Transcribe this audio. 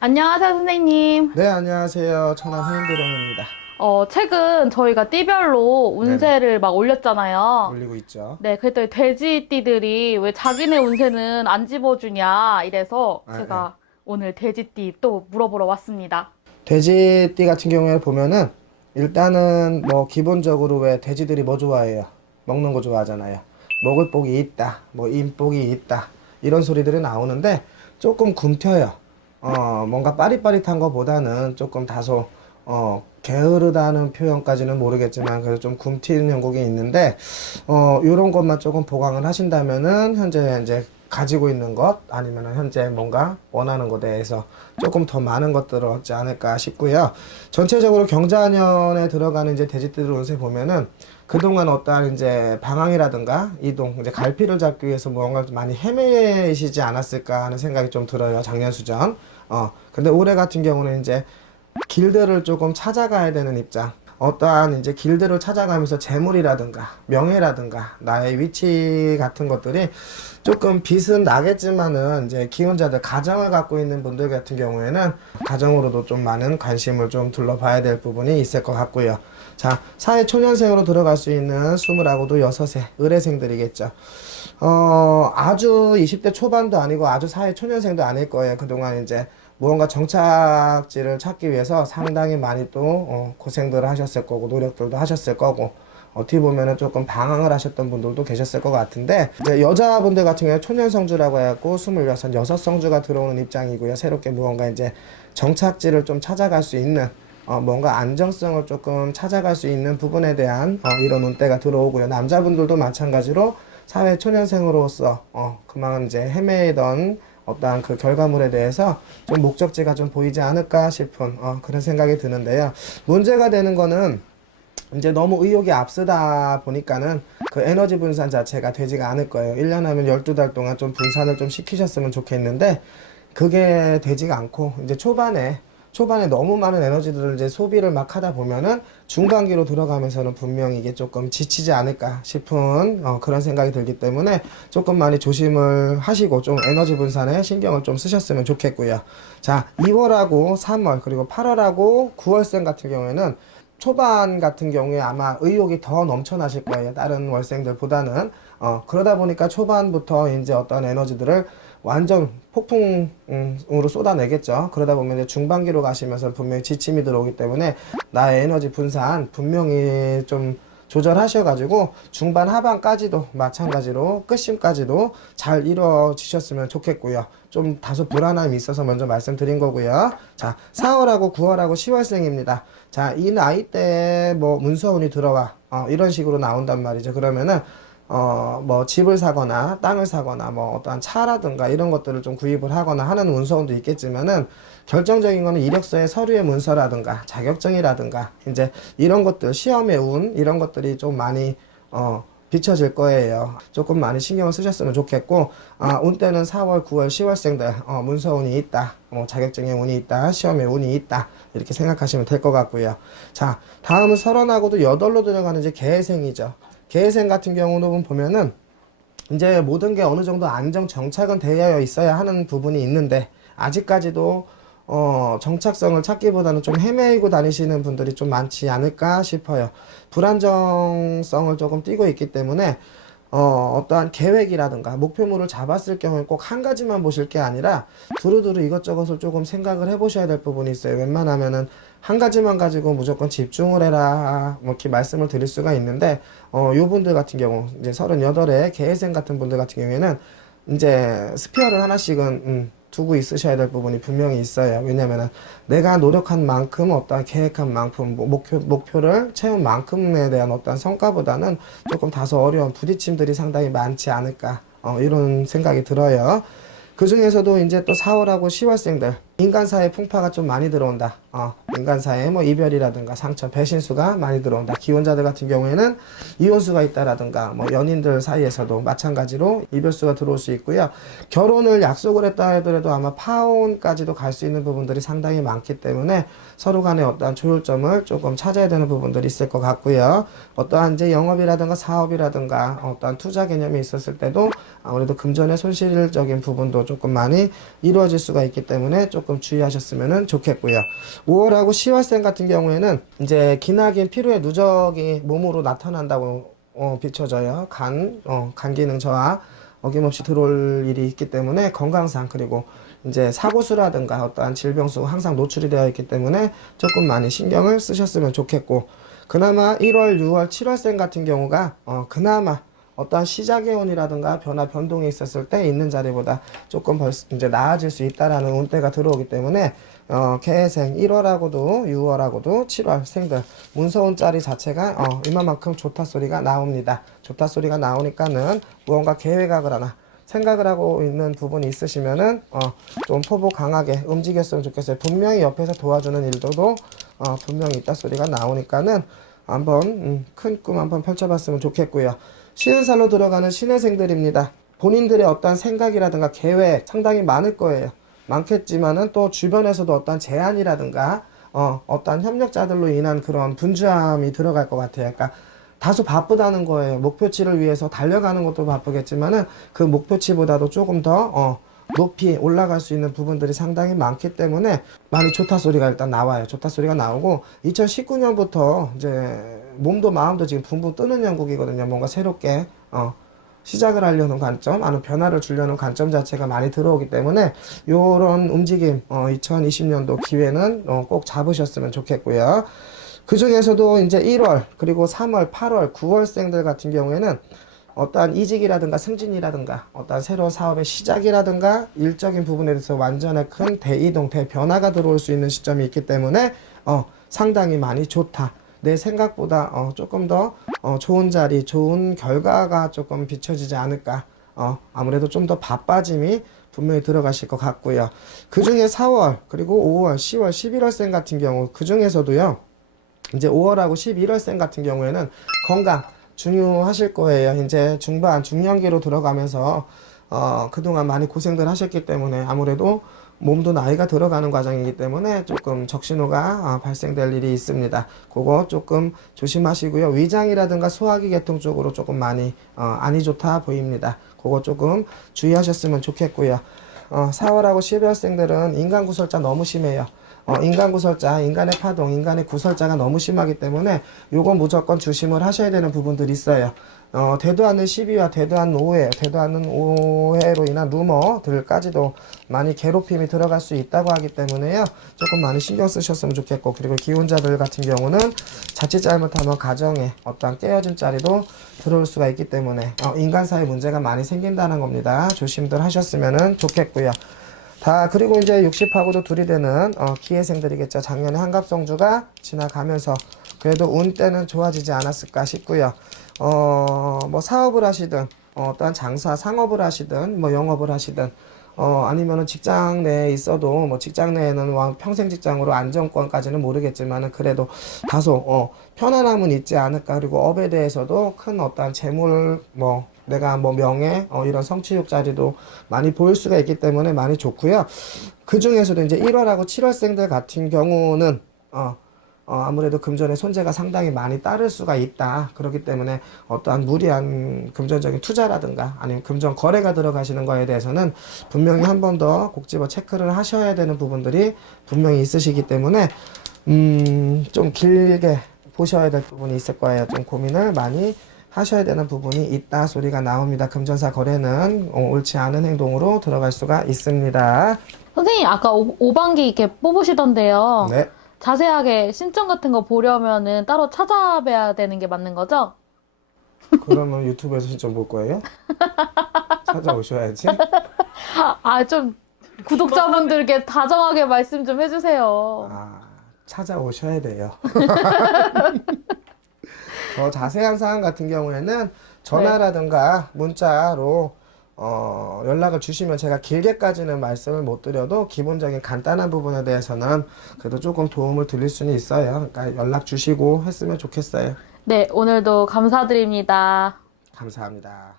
안녕하세요, 선생님. 네, 안녕하세요. 천안 해운대령입니다. 최근 저희가 띠별로 네네. 운세를 막 올렸잖아요. 올리고 있죠. 네, 그랬더니 돼지띠들이 왜 자기네 운세는 안 집어주냐 이래서 아, 예. 제가 오늘 돼지띠 또 물어보러 왔습니다. 돼지띠 같은 경우에 보면은 일단은 뭐 기본적으로 왜 돼지들이 뭐 좋아해요? 먹는 거 좋아하잖아요. 먹을 복이 있다, 뭐 인복이 있다 이런 소리들이 나오는데 조금 굼텨요. 뭔가 빠릿빠릿한 거보다는 조금 다소 게으르다는 표현까지는 모르겠지만 그래도 좀 굼튀는 형국이 있는데 요런 것만 조금 보강을 하신다면은 현재 이제 가지고 있는 것 아니면은 현재 뭔가 원하는 것에 대해서 조금 더 많은 것들을 얻지 않을까 싶고요. 전체적으로 경자년에 들어가는 이제 돼지띠들 운세 보면은 그동안 어떠한 이제 방황이라든가 이동, 이제 갈피를 잡기 위해서 무언가를 좀 많이 헤매시지 않았을까 하는 생각이 좀 들어요. 작년 수전. 근데 올해 같은 경우는 이제 길들을 조금 찾아가야 되는 입장. 어떠한 이제 길들을 찾아가면서 재물이라든가 명예라든가 나의 위치 같은 것들이 조금 빛은 나겠지만은 이제 기혼자들 가정을 갖고 있는 분들 같은 경우에는 가정으로도 좀 많은 관심을 좀 둘러봐야 될 부분이 있을 것 같고요. 자, 사회 초년생으로 들어갈 수 있는 20하고도 6세 의뢰생들이겠죠. 아주 20대 초반도 아니고 아주 사회 초년생도 아닐 거예요. 그동안 이제 무언가 정착지를 찾기 위해서 상당히 많이 또 고생들을 하셨을 거고 노력들도 하셨을 거고 어떻게 보면은 조금 방황을 하셨던 분들도 계셨을 것 같은데 이제 여자분들 같은 경우에 초년성주라고 해갖고 26, 여섯성주가 들어오는 입장이고요. 새롭게 무언가 이제 정착지를 좀 찾아갈 수 있는 뭔가 안정성을 조금 찾아갈 수 있는 부분에 대한 이런 운대가 들어오고요. 남자분들도 마찬가지로 사회 초년생으로서 그만 이제 헤매던 어떠한 그 결과물에 대해서 좀 목적지가 좀 보이지 않을까 싶은 그런 생각이 드는데요. 문제가 되는 거는 이제 너무 의욕이 앞서다 보니까는 그 에너지 분산 자체가 되지가 않을 거예요. 1년 하면 12달 동안 좀 분산을 좀 시키셨으면 좋겠는데 그게 되지가 않고 이제 초반에 너무 많은 에너지들을 이제 소비를 막 하다 보면은 중간기로 들어가면서는 분명히 이게 조금 지치지 않을까 싶은 그런 생각이 들기 때문에 조금 많이 조심을 하시고 좀 에너지 분산에 신경을 좀 쓰셨으면 좋겠고요. 자, 2월하고 3월 그리고 8월하고 9월생 같은 경우에는 초반 같은 경우에 아마 의욕이 더 넘쳐나실 거예요. 다른 월생들보다는. 그러다 보니까 초반부터 이제 어떤 에너지들을 완전 폭풍으로 쏟아내겠죠. 그러다 보면 이제 중반기로 가시면서 분명히 지침이 들어오기 때문에 나의 에너지 분산 분명히 좀 조절하셔가지고 중반 하반까지도 마찬가지로 끝심까지도 잘 이루어지셨으면 좋겠고요. 좀 다소 불안함이 있어서 먼저 말씀드린 거고요. 자, 4월하고 9월하고 10월생입니다. 자, 이 나이 때 뭐 문서운이 들어와 이런 식으로 나온단 말이죠. 그러면은 뭐 집을 사거나 땅을 사거나 뭐 어떠한 차라든가 이런 것들을 좀 구입을 하거나 하는 문서운도 있겠지만은 결정적인 거는 이력서의 서류의 문서라든가 자격증이라든가 이제 이런 것들 시험의 운 이런 것들이 좀 많이 비춰질 거예요. 조금 많이 신경을 쓰셨으면 좋겠고 운 때는 4월, 9월, 10월생들 문서운이 있다, 뭐 자격증의 운이 있다, 시험의 운이 있다 이렇게 생각하시면 될 것 같고요. 자, 다음은 설원하고도 8로 들어가는 이제 개해생이죠. 개해생 같은 경우는 보면은 이제 모든 게 어느 정도 안정 정착은 되어 있어야 하는 부분이 있는데 아직까지도 정착성을 찾기보다는 좀 헤매고 다니시는 분들이 좀 많지 않을까 싶어요. 불안정성을 조금 띠고 있기 때문에 어떠한 계획이라든가 목표물을 잡았을 경우에 꼭 한 가지만 보실 게 아니라 두루두루 이것저것을 조금 생각을 해보셔야 될 부분이 있어요. 웬만하면은 한 가지만 가지고 무조건 집중을 해라 뭐 이렇게 말씀을 드릴 수가 있는데 요 분들 같은 경우 이제 38의 개회생 같은 분들 같은 경우에는 이제 스피어를 하나씩은 두고 있으셔야 될 부분이 분명히 있어요. 왜냐면은 내가 노력한 만큼 어떠한 계획한 만큼 목표를 채운 만큼에 대한 어떠한 성과보다는 조금 다소 어려운 부딪힘들이 상당히 많지 않을까 이런 생각이 들어요. 그 중에서도 이제 또 4월하고 10월생들 인간사의 풍파가 좀 많이 들어온다. 인간사의 뭐 이별이라든가 상처, 배신수가 많이 들어온다. 기혼자들 같은 경우에는 이혼수가 있다라든가 뭐 연인들 사이에서도 마찬가지로 이별수가 들어올 수 있고요. 결혼을 약속을 했다 하더라도 아마 파혼까지도 갈 수 있는 부분들이 상당히 많기 때문에 서로 간에 어떠한 조율점을 조금 찾아야 되는 부분들이 있을 것 같고요. 어떠한 이제 영업이라든가 사업이라든가 어떠한 투자 개념이 있었을 때도 아무래도 금전의 손실적인 부분도 조금 많이 이루어질 수가 있기 때문에 조금 조금 주의하셨으면 좋겠고요. 5월하고 10월생 같은 경우에는 이제 기나긴 피로의 누적이 몸으로 나타난다고 비춰져요. 간 기능 저하 어김없이 들어올 일이 있기 때문에 건강상 그리고 이제 사고수라든가 어떠한 질병수 항상 노출이 되어 있기 때문에 조금 많이 신경을 쓰셨으면 좋겠고, 그나마 1월, 6월, 7월생 같은 경우가 그나마 어떠한 시작의 운이라든가 변화 변동이 있었을 때 있는 자리보다 조금 이제 나아질 수 있다라는 운대가 들어오기 때문에 개생 1월하고도 6월하고도 7월생들 문서운 자리 자체가 이만큼 좋다 소리가 나옵니다. 좋다 소리가 나오니까는 무언가 계획을 하나 생각을 하고 있는 부분이 있으시면은 좀 포부 강하게 움직였으면 좋겠어요. 분명히 옆에서 도와주는 일들도 분명히 있다 소리가 나오니까는 한번 큰 꿈 한번 펼쳐봤으면 좋겠고요. 쉬는 살로 들어가는 신혜생들입니다. 본인들의 어떠한 생각이라든가 계획 상당히 많을 거예요. 많겠지만은 또 주변에서도 어떠한 제안이라든가 어떠한 협력자들로 인한 그런 분주함이 들어갈 것 같아요. 그러니까 다소 바쁘다는 거예요. 목표치를 위해서 달려가는 것도 바쁘겠지만은 그 목표치보다도 조금 더 높이 올라갈 수 있는 부분들이 상당히 많기 때문에 많이 좋다 소리가 일단 나와요. 좋다 소리가 나오고 2019년부터 이제 몸도 마음도 지금 붕붕 뜨는 연국이거든요. 뭔가 새롭게 시작을 하려는 관점, 아니면 변화를 주려는 관점 자체가 많이 들어오기 때문에 요런 움직임 2020년도 기회는 꼭 잡으셨으면 좋겠고요. 그 중에서도 이제 1월 그리고 3월, 8월, 9월생들 같은 경우에는 어떠한 이직이라든가 승진이라든가 어떠한 새로운 사업의 시작이라든가 일적인 부분에 대해서 완전히 큰 대이동, 대변화가 들어올 수 있는 시점이 있기 때문에 상당히 많이 좋다. 내 생각보다 조금 더 좋은 자리, 좋은 결과가 조금 비춰지지 않을까. 아무래도 좀 더 바빠짐이 분명히 들어가실 것 같고요. 그 중에 4월, 그리고 5월, 10월, 11월생 같은 경우, 그 중에서도요, 이제 5월하고 11월생 같은 경우에는 건강 중요하실 거예요. 이제 중반, 중년기로 들어가면서 그동안 많이 고생들 하셨기 때문에 아무래도 몸도 나이가 들어가는 과정이기 때문에 조금 적신호가 발생될 일이 있습니다. 그거 조금 조심하시고요. 위장이라든가 소화기 계통 쪽으로 조금 많이 안이 좋다 보입니다. 그거 조금 주의하셨으면 좋겠고요. 4월하고 12월생들은 인간 구설자 너무 심해요. 인간 구설자, 인간의 파동, 인간의 구설자가 너무 심하기 때문에 요건 무조건 조심을 하셔야 되는 부분들이 있어요. 되도 않는 시비와 되도 않는 오해, 되도 않는 오해로 인한 루머들까지도 많이 괴롭힘이 들어갈 수 있다고 하기 때문에요. 조금 많이 신경 쓰셨으면 좋겠고, 그리고 기혼자들 같은 경우는 자칫 잘못하면 가정에 어떠한 깨어진 자리도 들어올 수가 있기 때문에 인간사의 문제가 많이 생긴다는 겁니다. 조심들 하셨으면 좋겠고요. 그리고 이제 60하고도 둘이 되는 기회생들이겠죠. 작년에 한갑성주가 지나가면서 그래도 운 때는 좋아지지 않았을까 싶고요. 뭐 사업을 하시든 어떠한 장사, 상업을 하시든 뭐 영업을 하시든 아니면은 직장 내에 있어도 뭐 직장 내에는 평생 직장으로 안정권까지는 모르겠지만은 그래도 다소 편안함은 있지 않을까. 그리고 업에 대해서도 큰 어떠한 재물 내가 명예 이런 성취욕 자리도 많이 보일 수가 있기 때문에 많이 좋고요. 그 중에서도 이제 1월하고 7월생들 같은 경우는 아무래도 금전의 손재가 상당히 많이 따를 수가 있다. 그렇기 때문에 어떠한 무리한 금전적인 투자라든가 아니면 금전 거래가 들어가시는 거에 대해서는 분명히 한 번 더 꼭 집어 체크를 하셔야 되는 부분들이 분명히 있으시기 때문에 좀 길게 보셔야 될 부분이 있을 거예요. 좀 고민을 많이 하셔야 되는 부분이 있다 소리가 나옵니다. 금전사 거래는 옳지 않은 행동으로 들어갈 수가 있습니다. 선생님, 아까 오반기 이렇게 뽑으시던데요. 네. 자세하게 신점 같은 거 보려면은 따로 찾아봐야 되는 게 맞는 거죠? 그러면 유튜브에서 신점 볼 거예요? 찾아오셔야지. 좀 구독자분들께 다정하게 말씀 좀 해주세요. 찾아오셔야 돼요. 더 자세한 사항 같은 경우에는 전화라든가 문자로 연락을 주시면 제가 길게까지는 말씀을 못 드려도 기본적인 간단한 부분에 대해서는 그래도 조금 도움을 드릴 수는 있어요. 그러니까 연락 주시고 했으면 좋겠어요. 네, 오늘도 감사드립니다. 감사합니다.